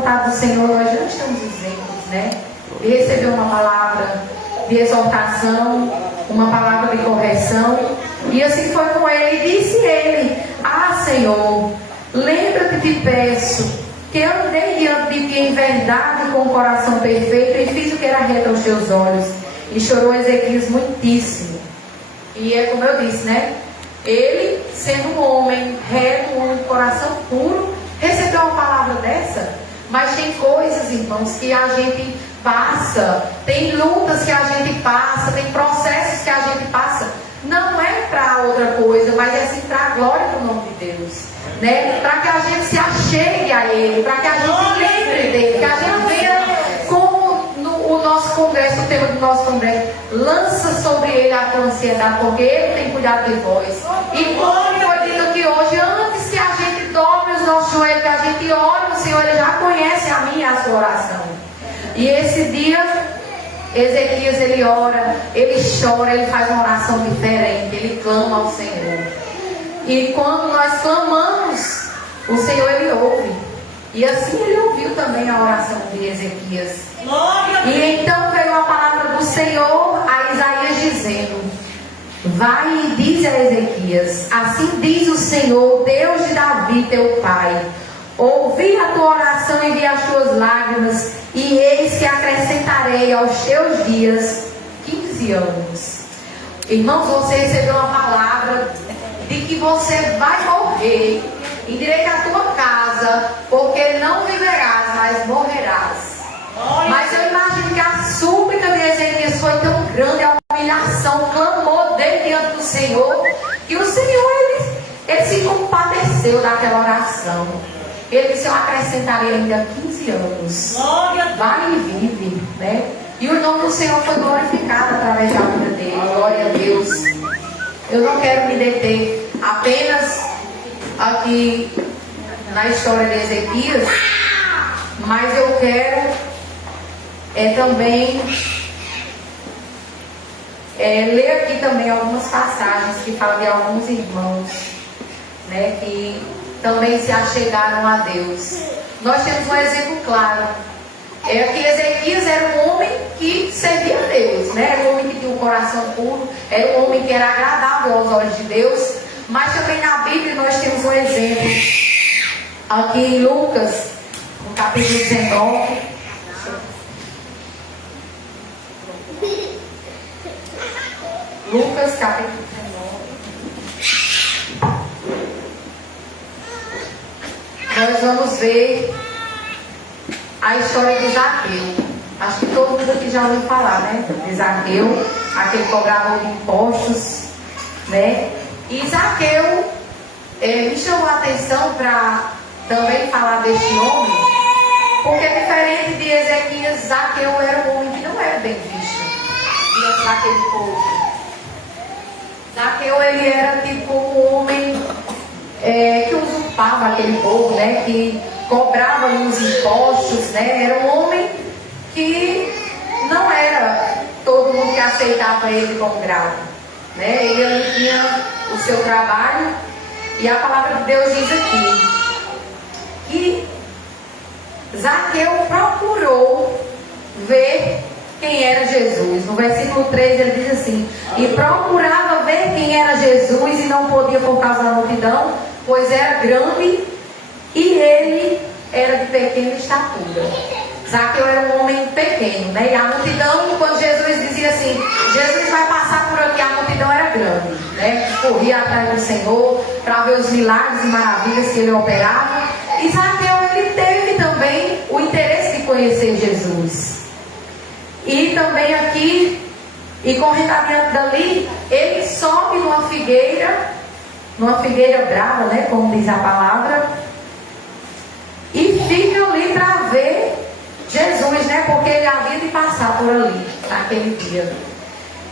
vontade do Senhor, nós já estamos exemplos, né? De receber uma palavra de exortação, uma palavra de correção. E assim foi com ele. E disse ele: Ah, Senhor, lembra-te, te peço, que eu andei diante de ti em verdade, com o coração perfeito, e fiz o que era reto aos teus olhos. E chorou Ezequias muitíssimo. E é como eu disse, né? Ele, sendo um homem reto, um coração puro, recebeu uma palavra dessa. Mas tem coisas, irmãos, que a gente passa, tem lutas que a gente passa, tem processos que a gente passa. Não é para outra coisa, mas é assim para a glória do nome de Deus, né? Para que a gente se achegue a Ele, para que a gente lembre dele, que a gente venha, como o nosso congresso, o tema do nosso congresso, lança sobre Ele a tua ansiedade, porque Ele tem cuidado de vós. E como foi dito aqui hoje, antes que a gente dobre os nossos joelhos, que a gente ore, o Senhor Ele já conhece a minha e a sua oração. E esse dia, Ezequias, ele ora, ele chora, ele faz uma oração diferente, ele clama ao Senhor. E quando nós clamamos, o Senhor ele ouve. E assim ele ouviu também a oração de Ezequias. E então veio a palavra do Senhor a Isaías dizendo: Vai e diz a Ezequias: Assim diz o Senhor, Deus de Davi teu pai: Ouvi a tua oração e vi as tuas lágrimas, e eis que acrescentarei aos teus dias 15 anos. Irmãos, você recebeu uma palavra de que você vai morrer. Endireita a tua casa, porque não viverás, mas morrerás. Mas eu imagino que a súplica de Ezequias foi tão grande, a humilhação, o clamor dele diante do Senhor, que o Senhor ele se compadeceu daquela oração. Ele disse: Eu acrescentarei ainda 15 anos. Vai e vive, né? E o nome do Senhor foi glorificado através da vida dele. Glória a Deus. Eu não quero me deter apenas aqui na história de Ezequias, mas eu quero também ler aqui também algumas passagens que falam de alguns irmãos, né, que também se achegaram a Deus. Nós temos um exemplo claro. Que Ezequias era um homem que servia a Deus, né? Era um homem que tinha um coração puro, era um homem que era agradável aos olhos de Deus. Mas também na Bíblia nós temos um exemplo. Aqui em Lucas, no capítulo 19. Lucas, capítulo 19. Nós vamos ver a história de Zaqueu. Acho que todo mundo aqui já ouviu falar, né? De Zaqueu, aquele cobrador de impostos, né? E Zaqueu me chamou a atenção para também falar deste homem, porque diferente de Ezequias, Zaqueu era um homem que não era bem visto diante daquele povo. Zaqueu, ele era tipo um homem que usurpava aquele povo, né? Que cobrava ali os impostos, né? Era um homem que não era todo mundo que aceitava ele como gravo, né? Ele tinha o seu trabalho, e a palavra de Deus diz aqui que Zaqueu procurou ver quem era Jesus. No versículo 3 ele diz assim: E procurava ver quem era Jesus, e não podia por causa da multidão, pois era grande, e ele era de pequena estatura. Zaqueu era um homem pequeno, né? E a multidão, quando Jesus dizia assim: Jesus vai passar por aqui, a multidão era grande, né? Corria atrás do Senhor para ver os milagres e maravilhas que ele operava. E Zaqueu, ele teve também o interesse de conhecer Jesus. E também aqui, e correndo adiante dali, ele sobe numa figueira brava, né? Como diz a palavra, e fica ali para ver Jesus, né? Porque ele havia de passar por ali naquele dia.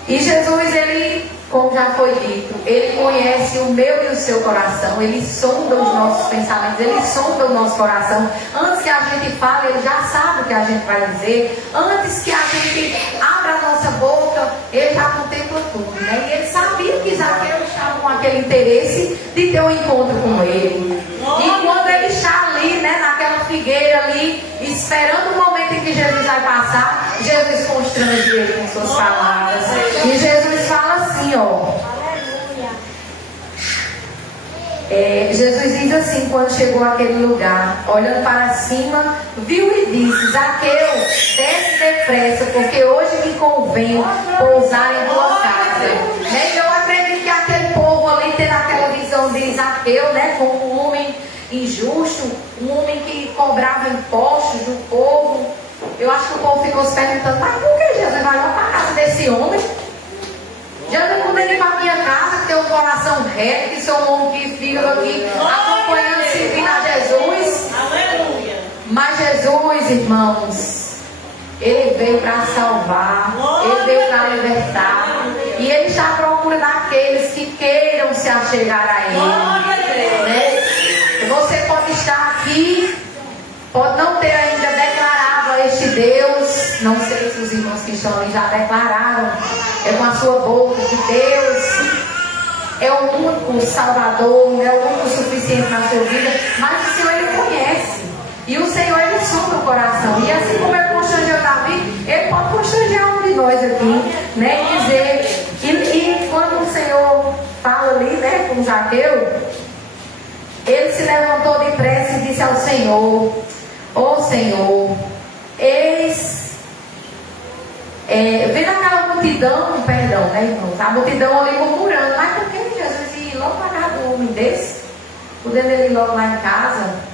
E Jesus, ele, como já foi dito, ele conhece o meu e o seu coração. Ele sonda os nossos pensamentos, ele sonda o nosso coração. Antes que a gente fale, ele já sabe o que a gente vai dizer. Antes que a gente abra a nossa boca, ele já contempla tudo, né? E ele sabia que Zaqueu estava com aquele interesse de ter um encontro com ele. E quando ele está ali, né, naquela figueira ali, esperando o momento em que Jesus vai passar. Jesus constrange ele com suas palavras. E Jesus fala assim, ó. Jesus diz assim, quando chegou àquele lugar, olhando para cima, viu e disse: Zaqueu, desce depressa, porque hoje me convém pousar em tua casa. Eu acredito que aquele povo ali tendo aquela visão de Zaqueu, como um homem injusto, um homem que cobrava impostos do povo. Eu acho que o povo ficou se perguntando: mas por que Jesus vai lá para a casa desse homem? Já não pude ir para a minha casa, que tem um coração reto, que sou um homem que fica aqui acompanhando, servindo a Jesus. Aleluia. Mas Jesus, irmãos, Ele veio para salvar, Ele veio para libertar. E Ele está à procura daqueles que queiram se achegar a Ele. Você pode estar aqui, pode não ter ainda declarado a este Deus. Não sei se os irmãos que estão ali já declararam com a sua boca que Deus é o único Salvador, é o único suficiente na sua vida. Mas o Senhor, Ele conhece. E o Senhor, Ele sonda o coração. E assim como Ele constrangeu Davi, Ele pode constranger um de nós aqui, e dizer. E quando o Senhor fala ali, com Zaqueu, ele se levantou depressa e disse ao Senhor: ó Senhor, vendo aquela multidão, perdão, irmãos, a multidão ali murmurando: mas por que Jesus ia logo para casa do homem desse? Podendo ele ir logo lá em casa?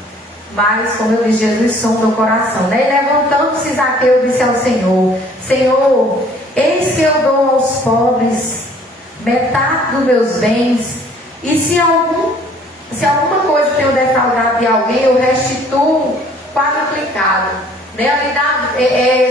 Mas, como eu disse, Jesus sonda o coração, E levantando-se Zaqueu disse ao Senhor: Senhor, eis que eu dou aos pobres metade dos meus bens, e se alguma coisa tenho defraudado de alguém, eu restituo quadruplicado.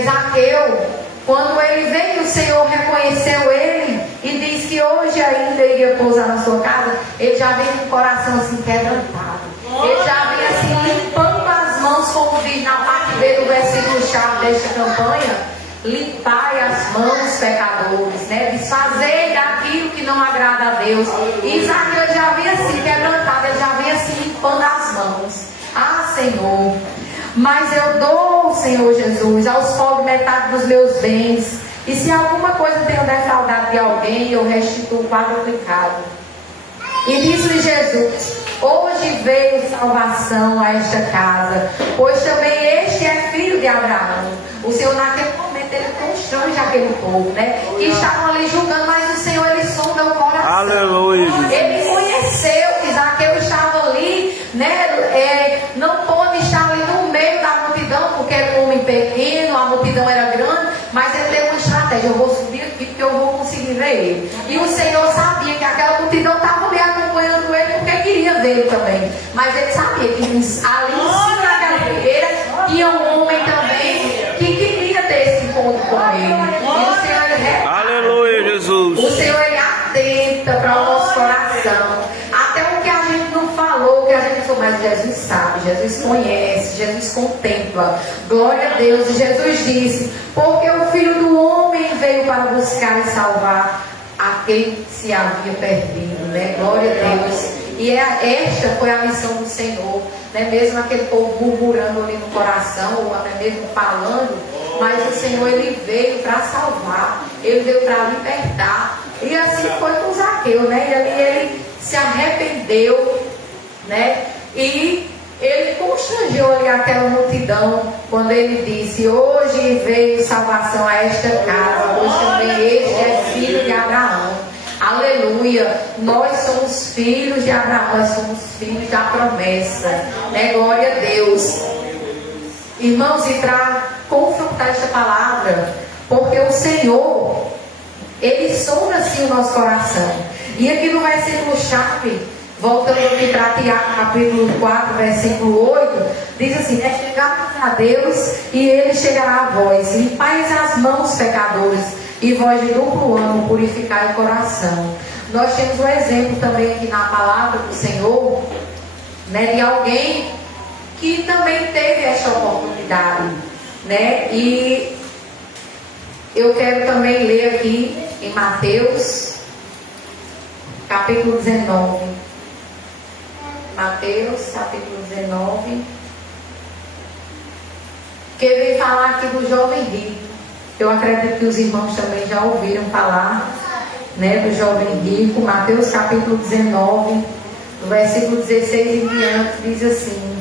Zaqueu, quando ele veio, o Senhor reconheceu ele e disse que hoje ainda iria pousar na sua casa. Ele já veio com o coração assim quebrantado. Ele já veio assim limpando as mãos, como diz na parte B do versículo-chave desta campanha: limpai as mãos, pecadores, desfazei daquilo que não agrada a Deus. E Zaqueu já vinha assim quebrantado, ele já vinha assim limpando as mãos. Ah, Senhor, mas eu dou, Senhor Jesus, aos pobres metade dos meus bens, e se alguma coisa tenho defraudado de alguém, eu restituo quadruplicado. E disse-lhe Jesus: hoje veio salvação a esta casa, pois também este é filho de Abraão. O Senhor, naquele momento, Ele constrange aquele povo, que estavam ali julgando, mas o Senhor, Ele sonda o coração. Aleluia. Ele conheceu que Zaqueu estava ali, não pôde estar ali no meio da multidão, porque era um homem pequeno, a multidão era grande, mas ele teve uma estratégia: eu vou subir aqui porque eu vou conseguir ver ele. E o Senhor sabia que aquela multidão estava ali acompanhando ele, porque queria ver ele também. Mas ele sabia que ali em cima daquela figueira tinha um homem também que queria ter esse encontro com ele. E o Senhor, Ele aleluia, Jesus. O Senhor, Ele atenta para o nosso coração. Até o que a gente não falou, o que a gente não falou, mas Jesus sabe, Jesus conhece, Jesus contempla. Glória a Deus. E Jesus disse: porque o Filho do Homem veio para buscar e salvar aquele que se havia perdido, Glória a Deus. E esta foi a missão do Senhor, mesmo aquele povo murmurando ali no coração, ou até mesmo falando, mas o Senhor, Ele veio para salvar, Ele veio para libertar. E assim foi com Zaqueu, E ali ele se arrependeu, E ele constrangeu ali aquela multidão quando ele disse: hoje veio salvação a esta casa, pois também este é filho de Abraão. Aleluia. Nós somos filhos de Abraão, nós somos filhos da promessa, Glória a Deus. Irmãos, e para confrontar esta palavra, porque o Senhor, Ele sonda assim o nosso coração. E aqui no versículo chave, voltando aqui para Tiago, capítulo 4, versículo 8, diz assim: chegarmos a Deus e Ele chegará a vós. Limpais as mãos, pecadores, e vós de duplo ânimo purificai o coração. Nós temos um exemplo também aqui na palavra do Senhor, de alguém que também teve essa oportunidade, E eu quero também ler aqui em Mateus, capítulo 19. Mateus, capítulo 19. que veio falar aqui do jovem rico. Eu acredito que os irmãos também já ouviram falar, né, do jovem rico. Mateus capítulo 19, no versículo 16 em diante, diz assim: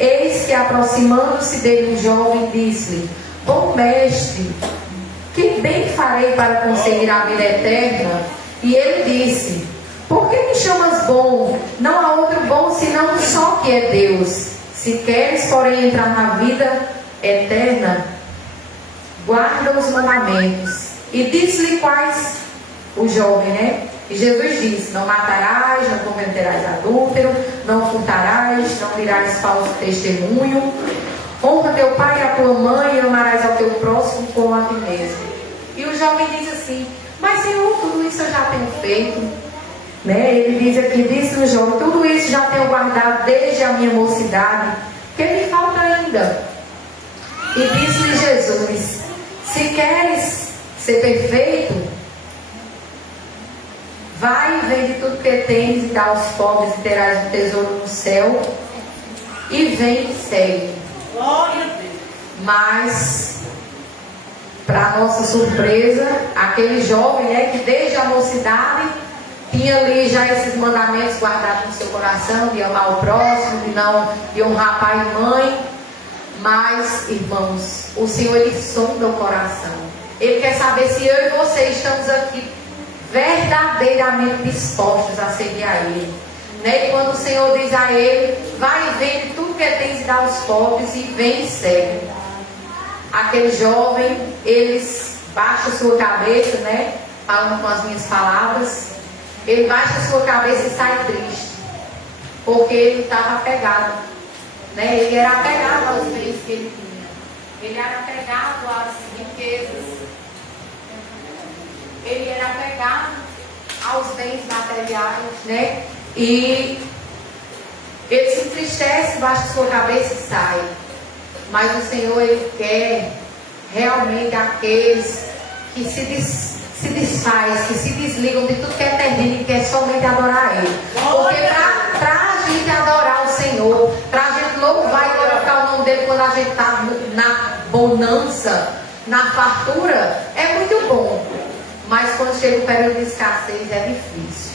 eis que, aproximando-se dele um jovem, disse-lhe: bom mestre, que bem farei para conseguir a vida eterna? E ele disse: por que me chamas bom? Não há outro bom senão um só, que é Deus. Se queres, porém, entrar na vida eterna, guarda os mandamentos. E disse-lhe quais? O jovem, né? E Jesus disse: não matarás, não cometerás adúltero, não furtarás, não dirás falso testemunho, honra teu pai e a tua mãe, e amarás ao teu próximo como a ti mesmo. E o jovem diz assim: mas Senhor, tudo isso eu já tenho feito. Né? Ele diz aqui, disse o jovem: tudo isso já tenho guardado desde a minha mocidade, que me falta ainda? E disse-lhe Jesus: se queres ser perfeito, vai e vende tudo que tens e dá aos pobres, e terás um tesouro no céu, e vem e segue. Mas, para nossa surpresa, aquele jovem, né, que desde a mocidade tinha ali já esses mandamentos guardados no seu coração, de amar o próximo, de honrar pai e mãe. Mas, irmãos, o Senhor, Ele sonda o coração. Ele quer saber se eu e você estamos aqui verdadeiramente dispostos a seguir a Ele. Né? E quando o Senhor diz a ele: vai e vende tudo que tens e dá aos pobres, e vem e segue. Aquele jovem, ele baixa a sua cabeça, né? Falando com as minhas palavras, ele baixa a sua cabeça e sai triste, porque ele estava apegado, né? Ele era apegado aos bens que ele tinha, ele era apegado às riquezas, ele era apegado aos bens materiais, né? E ele se entristece, baixa a sua cabeça e sai. Mas o Senhor, Ele quer realmente aqueles que se desfaz, que se desligam de tudo que é terreno e quer somente adorar Ele. Porque para a gente adorar o Senhor, para a gente louvar e glorificar o nome dEle quando a gente está na bonança, na fartura, é muito bom. Mas quando chega o período de escassez é difícil.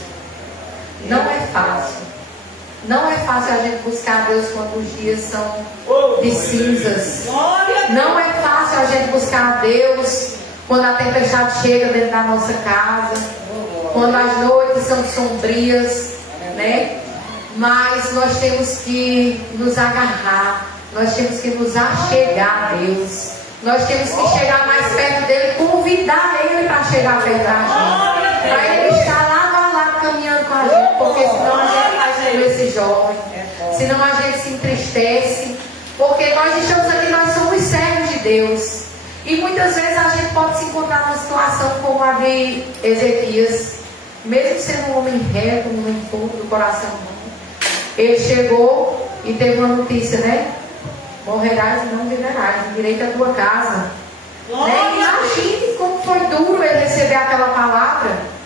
Não é fácil. Não é fácil a gente buscar Deus quando os dias são de cinzas. Não é fácil a gente buscar Deus quando a tempestade chega dentro da nossa casa, quando as noites são sombrias, né? Mas nós temos que nos agarrar, nós temos que nos achegar a Deus, nós temos que chegar mais perto dele, convidar ele para chegar perto da gente, para ele estar lado a lado caminhando com a gente, porque senão a gente faz como esse jovem, senão a gente se entristece, porque nós estamos aqui, nós somos servos de Deus, e muitas vezes a gente pode se encontrar numa situação como a de Ezequias, mesmo sendo um homem reto, um homem puro, do coração bom. Ele chegou e teve uma notícia, né? Morrerás e não viverás, direito à tua casa. Né? Imagine como foi duro ele receber aquela palavra.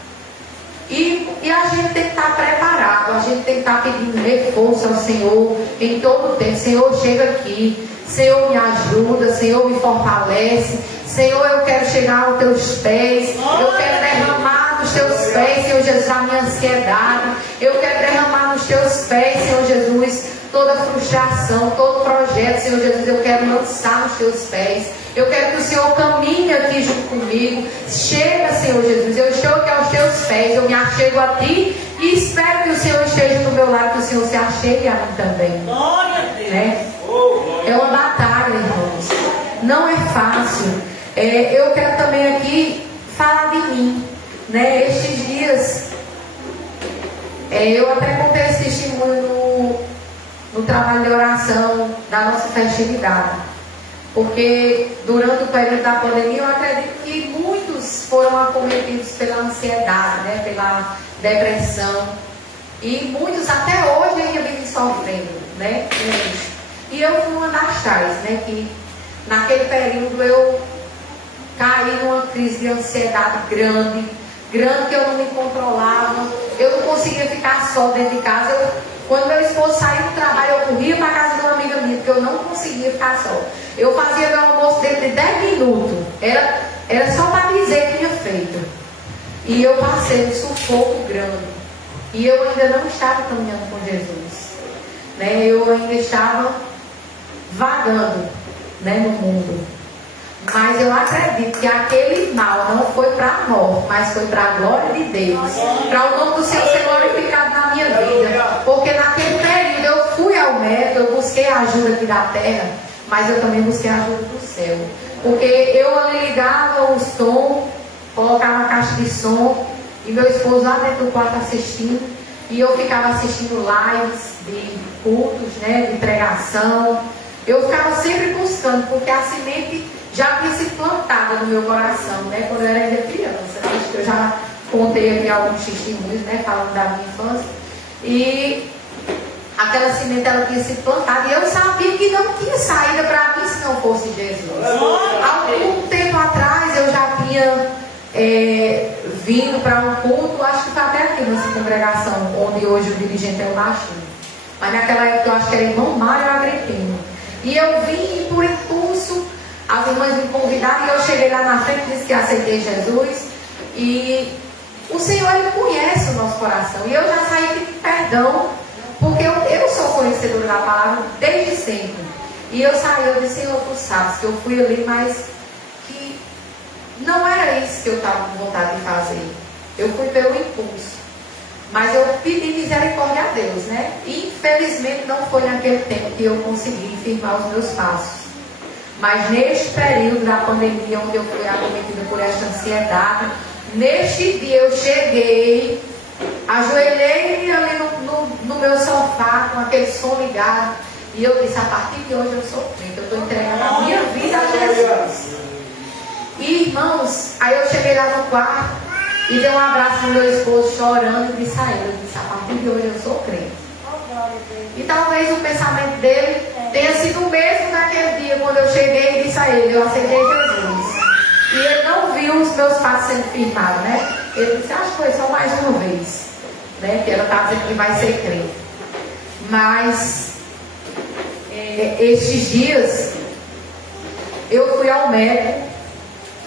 E a gente tem que estar preparado, a gente tem que estar pedindo reforço ao Senhor em todo o tempo. Senhor, chega aqui. Senhor, me ajuda. Senhor, me fortalece. Senhor, eu quero chegar aos teus pés. Eu quero derramar nos teus pés, Senhor Jesus, a minha ansiedade. Eu quero derramar nos teus pés, Senhor Jesus, toda frustração, todo projeto, Senhor Jesus, eu quero lançar nos teus pés. Eu quero que o Senhor caminhe aqui junto comigo. Chega, Senhor Jesus, eu estou aqui aos teus pés, eu me achego a ti e espero que o Senhor esteja do meu lado, que o Senhor se achegue a mim também. Glória a Deus. Né? É uma batalha, irmãos. Não é fácil. Eu quero também aqui falar de mim. Né? Estes dias, eu até contei esse testemunho no trabalho de oração da nossa festividade. Porque durante o período da pandemia, eu acredito que muitos foram acometidos pela ansiedade, né? Pela depressão. E muitos até hoje ainda vivem sofrendo, né? E eu fui uma das tais, né? Que naquele período eu caí numa crise de ansiedade grande que eu não me controlava. Eu não conseguia ficar só dentro de casa. Quando meu esposo saiu do trabalho, eu corria para a casa de uma amiga minha, porque eu não conseguia ficar só. Eu fazia meu almoço dentro de 10 minutos. Era só para dizer que tinha feito. E eu passei um sufoco grande. E eu ainda não estava caminhando com Jesus. Né? Eu ainda estava vagando, né, no mundo. Mas eu acredito que aquele mal não foi para a morte, mas foi para a glória de Deus. Para o nome do Senhor ser glorificado na minha vida. Porque naquele período eu fui ao médico, eu busquei a ajuda aqui da terra, mas eu também busquei a ajuda do céu. Porque eu ali ligava o som, colocava uma caixa de som, e meu esposo lá dentro do quarto assistindo, e eu ficava assistindo lives de cultos, né, de pregação. Eu ficava sempre buscando, porque a semente já tinha sido plantada no meu coração, né? Quando eu era ainda criança. Acho que eu já contei aqui alguns testemunhos, né? Falando da minha infância. E aquela semente, ela tinha sido plantada. E eu sabia que não tinha saída para mim se não fosse Jesus. Há algum tempo atrás eu já tinha vindo para um culto. Acho que está até aqui nessa congregação, onde hoje o dirigente é o Baixinho. Mas naquela época eu acho que era irmão Mário Agripino. E eu vim por impulso. As irmãs me convidaram e eu cheguei lá na frente e disse que aceitei Jesus. E o Senhor, Ele conhece o nosso coração. E eu já saí pedindo perdão, porque eu sou conhecedora da palavra desde sempre. E eu saí, eu disse, Senhor, tu sabes que eu fui ali, mas que não era isso que eu estava com vontade de fazer. Eu fui pelo impulso. Mas eu pedi misericórdia a Deus, né? E infelizmente não foi naquele tempo que eu consegui firmar os meus passos. Mas neste período da pandemia, onde eu fui acometida por esta ansiedade, neste dia eu cheguei, ajoelhei ali no meu sofá, com aquele som ligado, e eu disse, a partir de hoje eu sou crente, eu estou entregando a minha vida a Jesus. E irmãos, aí eu cheguei lá no quarto, e dei um abraço no meu esposo, chorando, e disse a ele, eu disse, a partir de hoje eu sou crente. E talvez o pensamento dele tenha sido o mesmo naquele dia, quando eu cheguei e disse a ele, eu aceitei Jesus. E ele não viu os meus passos sendo firmados, né? Ele disse, acho que foi só mais uma vez, né? Que ela está dizendo que vai ser crente. Mas, estes dias, eu fui ao médico,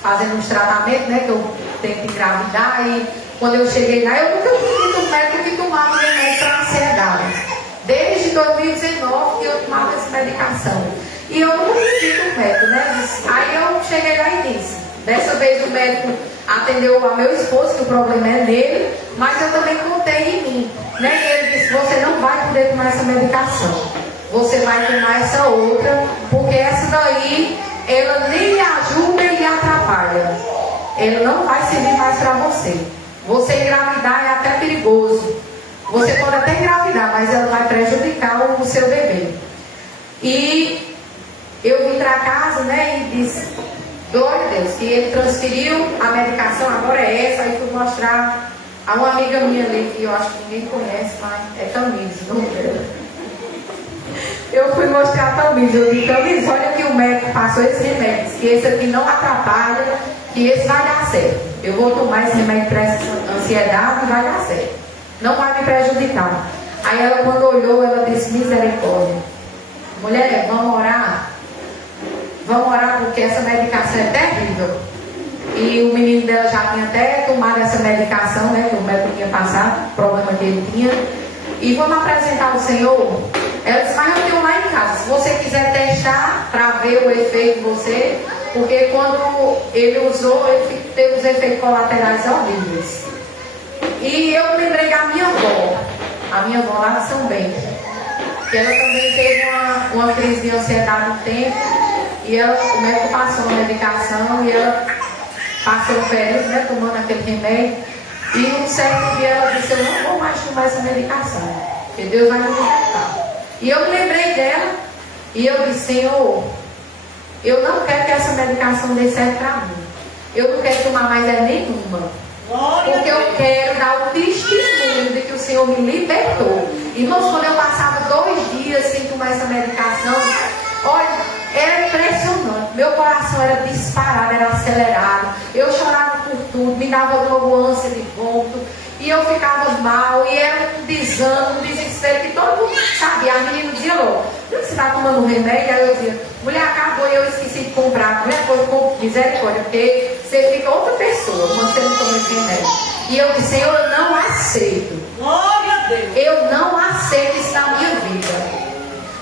fazendo uns tratamentos, né? Que eu tento engravidar, e quando eu cheguei lá, eu nunca tinha dito ao médico que tomava remédio para ansiedade. Desde 2019 que eu tomava essa medicação. E eu não pedi do médico, né? Aí eu cheguei lá e disse. Dessa vez o médico atendeu a meu esposo, que o problema é dele, mas eu também contei em mim. Né? E ele disse, você não vai poder tomar essa medicação. Você vai tomar essa outra, porque essa daí, ela nem lhe ajuda e lhe atrapalha. Ela não vai servir mais para você. Você engravidar é até perigoso. Você pode até engravidar, mas ela vai prejudicar o seu bebê. E eu vim para casa, né, e disse, glória a Deus, que ele transferiu a medicação, agora é essa. Aí fui mostrar a uma amiga minha ali, que eu acho que ninguém conhece, mas é Tamires, não é? Eu fui mostrar a Tamires, eu disse, Tamires, olha que o médico passou esse remédio, que esse aqui não atrapalha, que esse vai dar certo. Eu vou tomar esse remédio para essa ansiedade e vai dar certo. Não vai me prejudicar. Aí ela, quando olhou, ela disse, misericórdia. Mulher, vamos orar? Vamos orar porque essa medicação é terrível. E o menino dela já tinha até tomado essa medicação, né? Que o médico tinha passado, o problema que ele tinha. E vamos apresentar ao Senhor. Ela disse, mas eu tenho lá em casa. Se você quiser testar para ver o efeito de você, porque quando ele usou, ele teve os efeitos colaterais horríveis. E eu me lembrei da minha avó, a minha avó lá de São Bento, que ela também teve uma crise de ansiedade no tempo, e ela, o médico passou uma medicação, e ela passou um período, né, tomando aquele remédio, e um certo dia ela disse, eu não vou mais tomar essa medicação, porque Deus vai me libertar. E eu me lembrei dela, e eu disse, Senhor, eu não quero que essa medicação dê certo para mim, eu não quero tomar mais nenhuma. Porque eu quero dar o testemunho de que o Senhor me libertou. Irmãos, quando eu passava 2 dias sem tomar essa medicação, olha, era impressionante. Meu coração era disparado, era acelerado. Eu chorava por tudo, me dava logo ânsia de vômito. E eu ficava mal, e era um desânimo, um desespero, que todo mundo sabia. A menina dizia logo, Você está tomando um remédio? Aí eu dizia, mulher, acabou e eu esqueci de comprar. Mulher, foi com misericórdia, porque você fica outra pessoa quando você não toma esse remédio. E eu disse, Senhor, eu não aceito. Glória a Deus. Eu não aceito isso na minha vida.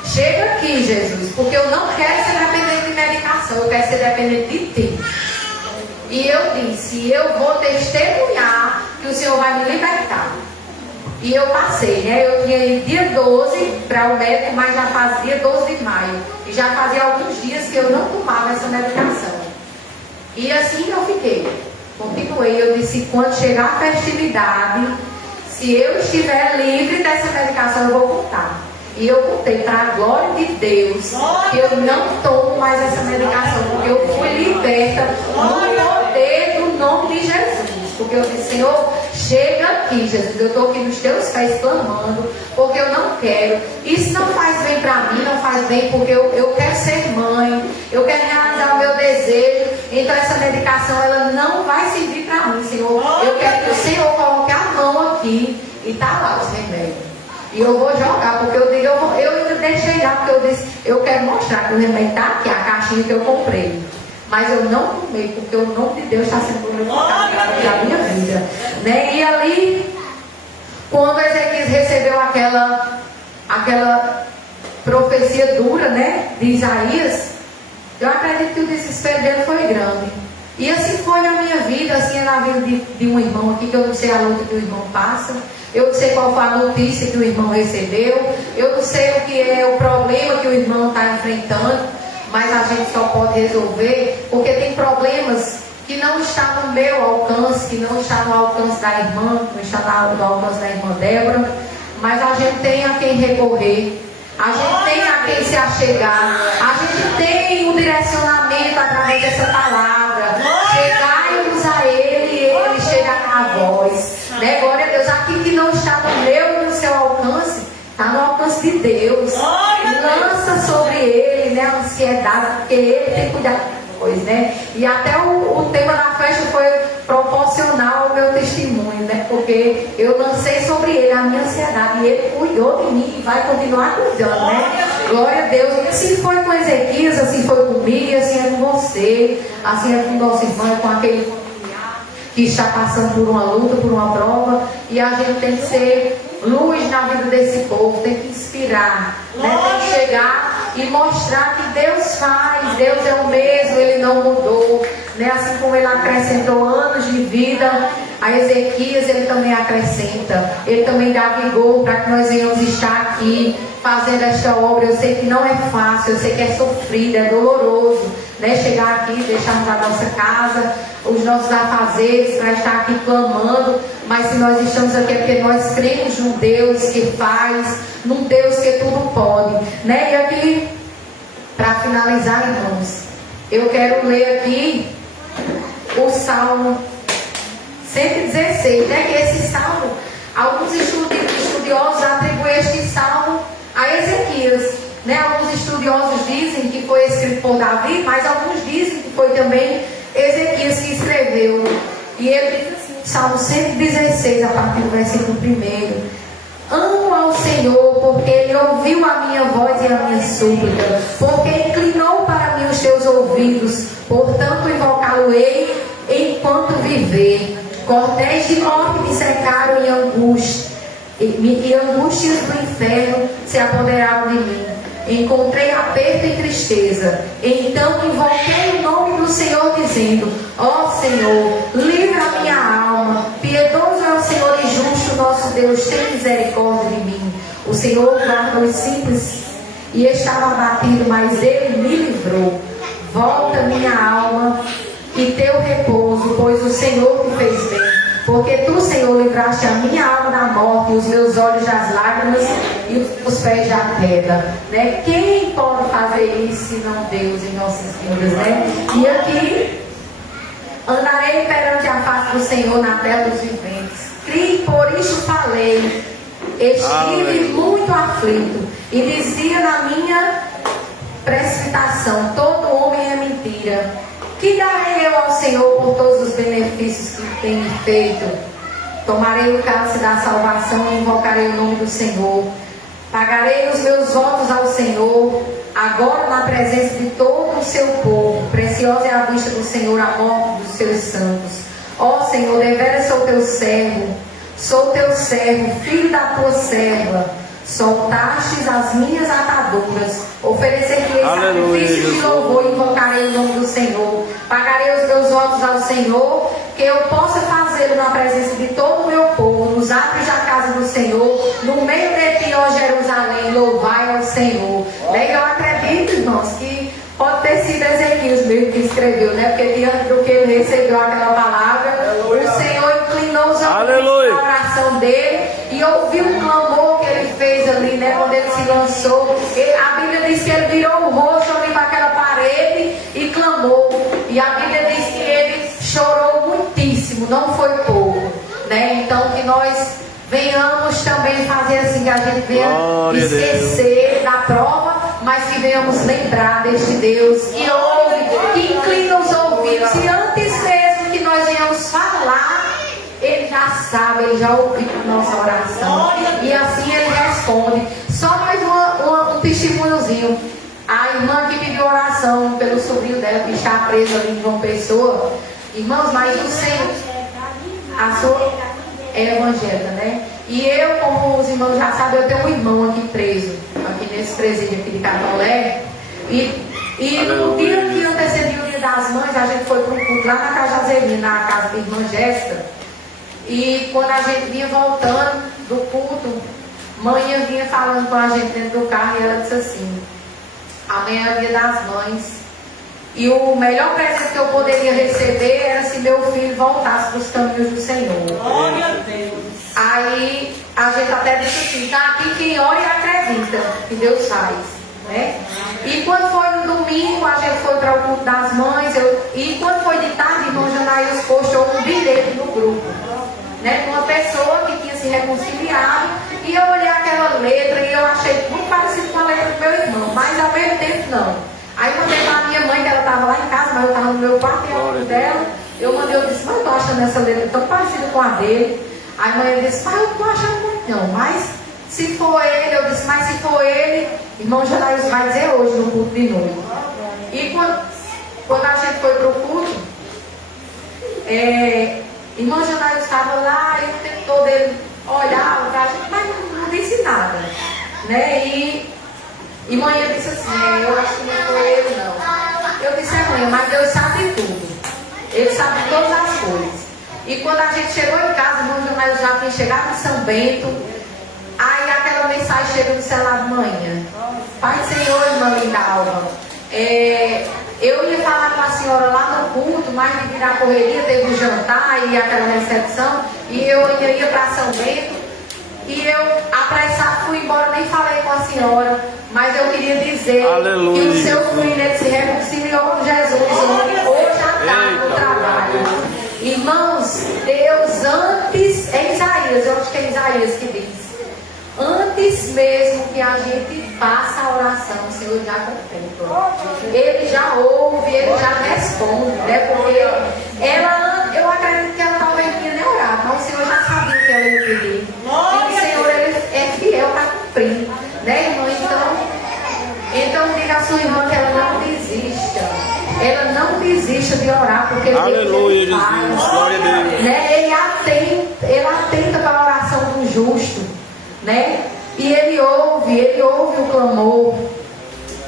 Chega aqui, Jesus, porque eu não quero ser dependente de medicação, eu quero ser dependente de Ti. E eu disse, eu vou testemunhar que o Senhor vai me libertar. E eu passei, né? Eu tinha ido dia 12 para o médico, mas já fazia 12 de maio. E já fazia alguns dias que eu não tomava essa medicação. E assim eu fiquei. Continuei, eu disse, quando chegar a festividade, se eu estiver livre dessa medicação, eu vou contar. E eu contei para a glória de Deus que eu não tomo mais essa medicação, porque eu fui liberta no poder do nome de Jesus. Porque eu disse, Senhor, chega aqui, Jesus, eu estou aqui nos teus pés clamando, porque eu não quero. Isso não faz bem para mim, não faz bem porque eu quero ser mãe, eu quero realizar o meu desejo. Então essa medicação, ela não vai servir para mim, Senhor. Eu quero que o Senhor coloque a mão aqui e está lá os remédios. E eu vou jogar, porque eu digo, eu ainda deixei lá, porque eu disse, eu quero mostrar que o remédio está aqui, a caixinha que eu comprei. Mas eu não tomei, porque o nome de Deus está sendo glorificado na minha vida. Né? E ali, quando Ezequias recebeu aquela profecia dura, né, de Isaías, eu acredito que o desespero dele foi grande. E assim foi na minha vida, assim é na vida de um irmão aqui, que eu não sei a luta que o irmão passa. Eu não sei qual foi a notícia que o irmão recebeu. Eu não sei o que é o problema que o irmão está enfrentando. Mas a gente só pode resolver porque tem problemas que não estão no meu alcance, que não estão no alcance da irmã, não estão no alcance da irmã Débora. Mas a gente tem a quem recorrer. A gente tem a quem se achegar. A gente tem um direcionamento através dessa palavra. Chegai-nos a Ele e Ele chegará a vós. Né? Glória a Deus. Aqui que não está no meu e no seu alcance, está no alcance de Deus. Lança sobre Ele, né, a ansiedade, porque Ele tem cuidado de nós, né? E até o tema da festa foi proporcional ao meu testemunho, né? Porque eu lancei sobre Ele a minha ansiedade e Ele cuidou de mim e vai continuar cuidando, né? Glória a Deus. Se foi com Ezequias, assim foi comigo, e assim é com você, assim é com o nosso irmão, com aquele que está passando por uma luta, por uma prova, e a gente tem que ser luz na vida desse povo, tem que inspirar, né? Tem que chegar e mostrar que Deus faz, Deus é o mesmo, Ele não mudou, né? Assim como Ele acrescentou anos de vida a Ezequias, Ele também acrescenta, Ele também dá vigor para que nós venhamos estar aqui fazendo esta obra. Eu sei que não é fácil, eu sei que é sofrido, é doloroso, né? Chegar aqui, deixarmos a nossa casa, os nossos afazeres, para estar aqui clamando. Mas se nós estamos aqui é porque nós cremos num Deus que faz, num Deus que tudo pode, né? E aqui, para finalizar, irmãos, eu quero ler aqui o Salmo 116, né? Que esse Salmo, alguns estudiosos atribuem este Salmo a Ezequias, né? Alguns estudiosos dizem que foi escrito por Davi, mas alguns dizem que foi também Ezequias que escreveu. E ele diz assim, Salmo 116, a partir do versículo 1: amo ao Senhor, porque Ele ouviu a minha voz e a minha súplica, porque inclinou para mim os teus ouvidos, portanto invocá-lo-ei enquanto viver. Cordéis de morte me cercaram em angústia, e angústias do inferno se apoderaram de mim. Encontrei aperto e tristeza. Então invoquei o nome do Senhor, dizendo: ó Senhor, livra a minha alma. Piedoso é o Senhor e justo nosso Deus, tem misericórdia de mim. O Senhor guarda os simples, e estava abatido, mas Ele me livrou. Volta minha alma e teu repouso, pois o Senhor te fez bem. Porque tu, Senhor, livraste a minha alma da morte, e os meus olhos das lágrimas e os pés da queda, né? Quem pode fazer isso senão Deus em nossas vidas, né? E aqui, andarei perante a face do Senhor na terra dos viventes. Criei, por isso falei. Estive muito aflito e dizia na minha precipitação: todo homem é mentira. Que darei eu ao Senhor por todos os benefícios que tem me feito? Tomarei o cálice da salvação e invocarei o nome do Senhor. Pagarei os meus votos ao Senhor, agora na presença de todo o seu povo. Preciosa é a vista do Senhor a morte dos seus santos. Ó Senhor, deveras sou teu servo, filho da tua serva. Soltastes as minhas ataduras. Oferecer-lhe sacrifício de louvor e invocarei o nome do Senhor. Pagarei os meus votos ao Senhor, que eu possa fazê-lo na presença de todo o meu povo, nos átrios da casa do Senhor, no meio de ti, ó Jerusalém, louvai ao Senhor. Eu acredito, irmãos, que pode ter sido Ezequiel mesmo que escreveu, né? Porque diante do que ele recebeu aquela palavra, o Senhor inclinou os ouvidos na oração dele e ouviu um clamor que ele fez ali, né? Quando ele se lançou. A Bíblia diz que ele virou o rosto ali para aquela parede e clamou. E a Bíblia diz que ele chorou muitíssimo, não foi pouco, né? Então que nós venhamos também fazer assim, que a gente venha esquecer da prova, mas que venhamos lembrar deste Deus que ouve, que inclina os ouvidos, e antes mesmo que nós venhamos falar, Ele já sabe, Ele já ouviu a nossa oração, e assim Ele responde. Só mais um testemunhozinho. A irmã que pediu oração pelo sobrinho dela que está preso ali em João Pessoa. Irmãos, mas o Senhor, a sua é evangélica, né? E eu, como os irmãos já sabem, eu tenho um irmão aqui preso, aqui nesse presídio aqui de Catolé. E no dia que antecedia o Dia das Mães, a gente foi para um culto lá na Cajazeirinha, na casa da irmã Jéssica. E quando a gente vinha voltando do culto, mãe vinha falando com a gente dentro do carro e ela disse assim: amanhã é o Dia das Mães. E o melhor presente que eu poderia receber era se meu filho voltasse para os caminhos do Senhor. Glória a Deus. Aí a gente até disse assim: tá aqui quem ora e acredita que Deus faz, né? E quando foi no domingo, a gente foi para o culto das mães. E quando foi de tarde, irmão Janaíus postou um bilhete no grupo, né? Uma pessoa que tinha se reconciliado. E eu olhei aquela letra e eu achei muito parecido com a letra do meu irmão, mas ao mesmo tempo não. Aí mandei para a minha mãe, que ela estava lá em casa, mas eu estava no meu quarto e eu dela. Eu disse: mas eu estou achando essa letra tão parecida com a dele. Aí a mãe disse: mas eu não estou achando muito não, mas se for ele, eu disse: mas se for ele, irmão Janaíus vai dizer hoje no culto de noite. E quando a gente foi para o culto, irmão Janaíus estava lá e o tempo todo ele olhava para a gente, mas não disse nada, né? E mãe disse assim: eu acho que não foi ele não. Eu disse: mãe, mas Deus sabe tudo. Ele sabe todas as coisas. E quando a gente chegou em casa, o irmão Janaíus já tinha chegado em São Bento. Aí aquela mensagem chegou no celular de manhã: Pai do Senhor, irmã Lindalva, eu ia falar com a senhora lá no culto, mas devido à correria, teve um jantar e aquela recepção, e eu ainda ia para São Bento. E eu, apressado, fui embora, nem falei com a senhora, mas eu queria dizer que o seu filho ele se reconciliou com Jesus hoje à tarde no trabalho. Irmãos, Deus antes, é Isaías, eu acho que é Isaías que diz, antes mesmo que a gente faça a oração, o Senhor já contempla. Ele já ouve, ele já responde, né? Porque eu acredito que ela talvez não tinha nem orado, mas o Senhor já sabia o que ela ia pedir. E o Senhor ele é fiel para cumprir, né, irmão? Então diga à sua irmã que ela não desista. Ela não desista de orar, porque aleluia, Deus Jesus, glória a Deus. Né? Ele atenta para a oração do justo, né? E ele ouve o clamor,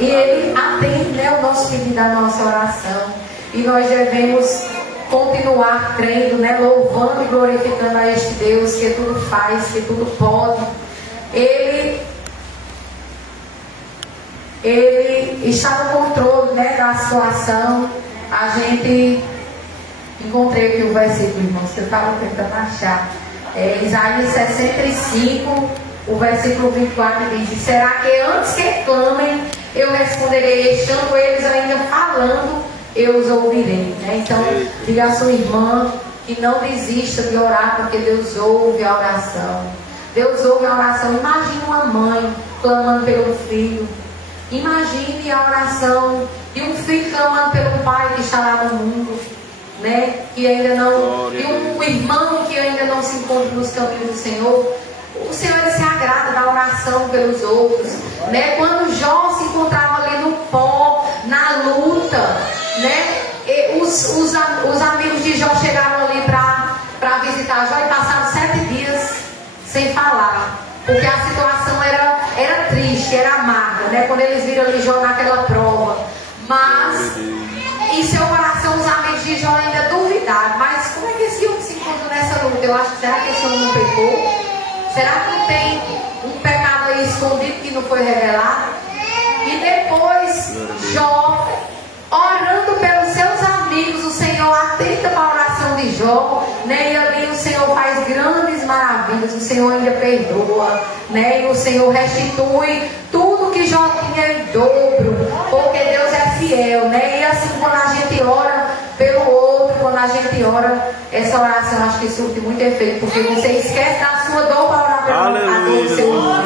e ele atende, né, o nosso pedido, a nossa oração. E nós devemos continuar crendo, né, louvando e glorificando a este Deus que tudo faz, que tudo pode. Ele está no controle, né, da situação. A gente encontrei aqui o versículo, irmãos, que eu estava tentando achar. Isaías 65, o versículo 24 diz: será que antes que clamem, eu responderei, estando eles ainda falando, eu os ouvirei, né? Então, diga à sua irmã que não desista de orar, porque Deus ouve a oração. Deus ouve a oração. Imagine uma mãe clamando pelo filho. Imagine a oração de um filho clamando pelo pai que está lá no mundo, né? Que ainda não, e um irmão que ainda não se encontra nos caminhos do Senhor. O Senhor ele se agrada da oração pelos outros, né? Quando Jó se encontrava ali no pó, na luta, né? E os amigos de Jó chegaram ali para visitar Jó e passaram 7 dias sem falar, porque a situação era triste, era amarga, né? Quando eles viram ali Jó naquela prova, mas em seu coração os amigos de Jó ainda duvidaram. Mas como é que esse homem se encontra nessa luta? Eu acho que será que esse homem não pecou? Será que não tem um pecado aí escondido que não foi revelado? E depois Jó, orando pelos seus amigos, o Senhor atenta para a oração de Jó, né? E ali o Senhor faz grandes maravilhas, o Senhor ainda perdoa, né? E o Senhor restitui tudo que Jó tinha em dobro, porque Deus é fiel, né? E assim, quando a gente ora pelo outro, quando a gente ora, essa oração acho que surte muito efeito, porque você esquece da sua dor para orar pelo dor do seu irmão,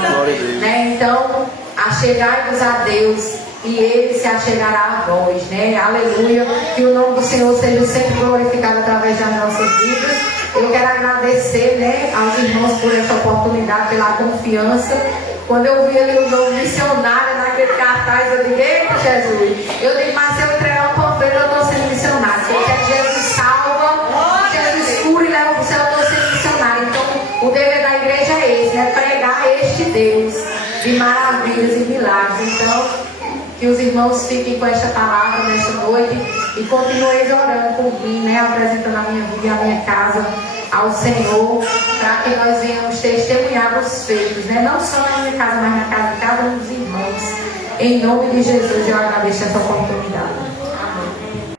né? Então, achegai-vos a Deus e Ele se achegará a vós, né? Aleluia. Que o nome do Senhor seja sempre glorificado através das nossas vidas. Eu quero agradecer, né, aos irmãos por essa oportunidade, pela confiança. Quando eu vi ali o nome missionário naquele cartaz, eu digo, eita Jesus, eu digo, mas se eu entregar um panfleto, eu estou sendo missionário. Se eu quero Jesus salva, Jesus cura e leva para o céu, eu estou sendo missionário. Então, o dever da igreja é esse, né? Pregar este Deus de maravilhas e milagres. Então, que os irmãos fiquem com esta palavra nesta noite e continuem orando por mim, né? Apresentando a minha vida e a minha casa ao Senhor, para que nós venhamos testemunhar os feitos, né? Não só na minha casa, mas na casa de cada um dos irmãos. Em nome de Jesus, eu agradeço essa oportunidade.